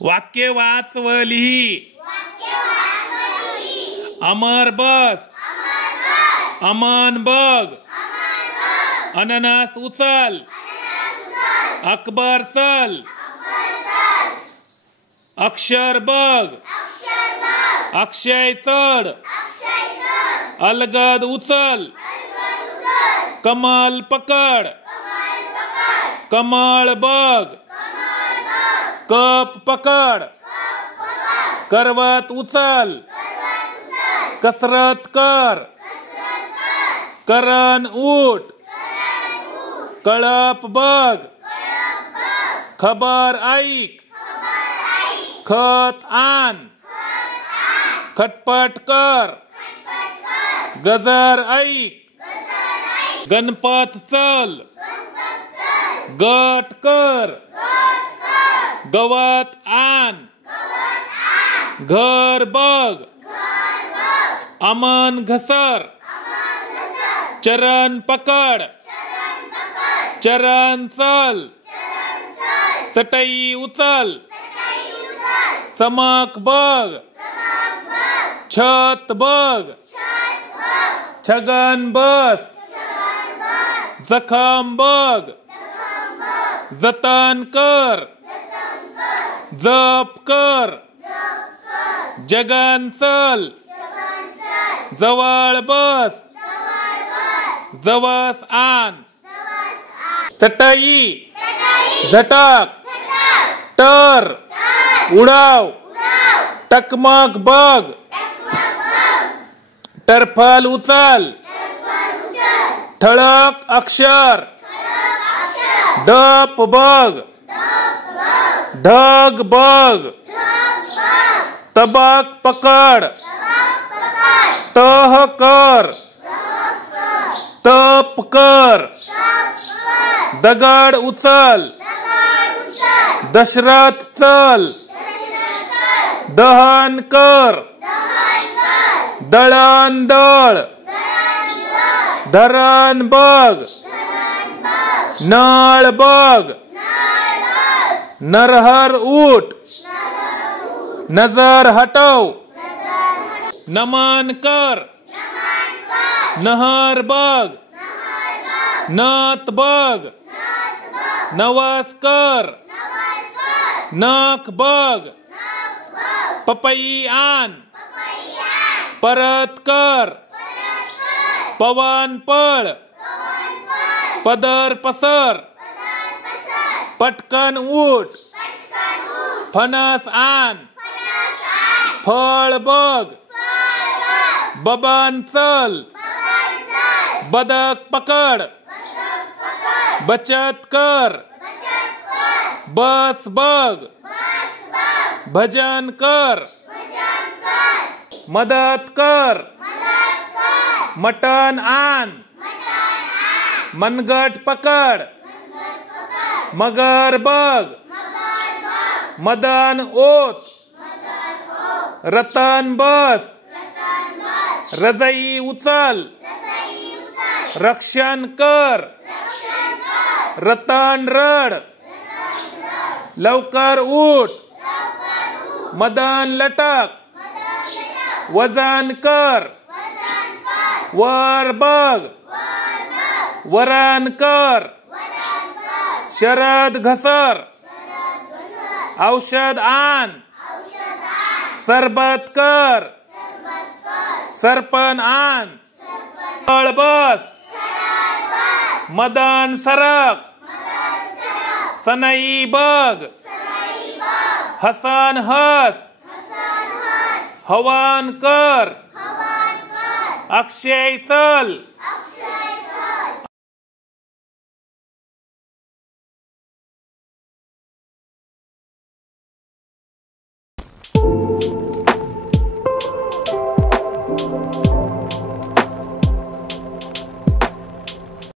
वाक्य वाच व लिही. अमर बस. अमन बघ. अननस उचल. अकबर चल. अक्षर बघ. अक्षय चढ. अलगद उचल. कमल पकड. कमळ बघ. कप पकड. करवत उचल. कसरत कर. करण उठ. कळप बघ. खबर ऐक. खत आण. खटपट कर. गजर ऐक. गणपत चल. गट कर. गवत आण. घर बघ. अमन घसर. चरण पकड. चरण चल. चटई उचल. चमक बघ. छत बघ. छगन बस. जखम बघ. जतन कर. जप कर. जगन चल. जवळ बस. जवस आण. चटई. झटक. टर. उडाव. टकमक बघ. टरफल उचल. ठळक अक्षर. डप बघ. ढग बघ. तबक पकड. तह कर. तप कर. दगड उचल. दशरथ चल. दहन कर. दळण दळ. धरण बघ. नळ बघ. नरहर उठ. नजर हटव. नमन कर. नहर बघ. नथ बघ. नवस कर. नख बघ. पपई आण. परत कर. पवन पळ. पदर पसर. पटकन उठ. फणस आण. फळ बघ. बबन चल. बदक पकड. बचत कर. बस बघ. भजन कर. मदत कर. मटण आण. मनगट पकड. मगर बघ. मदन ओत. रतन बस. रजई उचल. रक्षण कर. रतन रड. लवकर उठ. मदन लटक. वजन कर. वर बघ. वरण कर. शरद घसर. औषध आण. सरबत कर. सरपण आण. फळ बस. मदन सरक. सनई बघ. हसन हस. हवन कर. अक्षय चल.